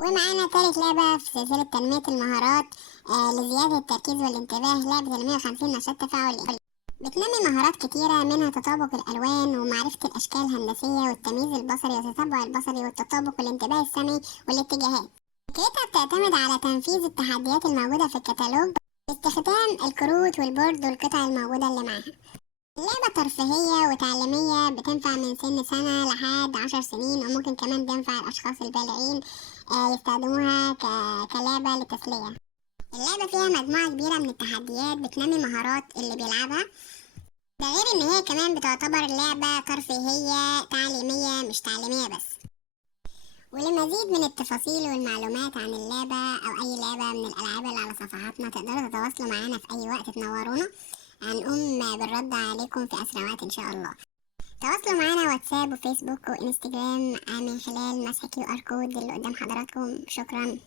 ومعانا تالت لعبة في سلسلة تنمية المهارات لزيادة التركيز والانتباه، لعبة 150 نشاط تفاعلي. بتنمي مهارات كتيرة، منها تطابق الألوان ومعرفة الأشكال الهندسية والتمييز البصري والتتبع البصري والتطابق والانتباه السمعي والاتجاهات. فكرتها بتعتمد على تنفيذ التحديات الموجودة في الكتالوج باستخدام الكروت والبورد والقطع الموجودة اللي معاها. اللعبة ترفيهية وتعليمية، بتنفع من سن سنة لحد 10 سنين، وممكن كمان تنفع الأشخاص البالغين يستخدموها كلعبة للتسلية. اللعبة فيها مجموعة كبيرة من التحديات بتنمي مهارات اللي بيلعبها. ده غير إن هي كمان بتعتبر لعبة ترفيهية تعليمية، مش تعليمية بس. ولمزيد من التفاصيل والمعلومات عن اللعبة أو أي لعبة من الألعاب اللي على صفحاتنا، تقدروا تتواصلوا معانا في أي وقت تنورونا، هنقوم بالرد عليكم في أسرع وقت إن شاء الله. تواصلوا معانا واتساب وفيسبوك وانستجرام من خلال مسح QR كود اللي قدام حضراتكم. شكرا.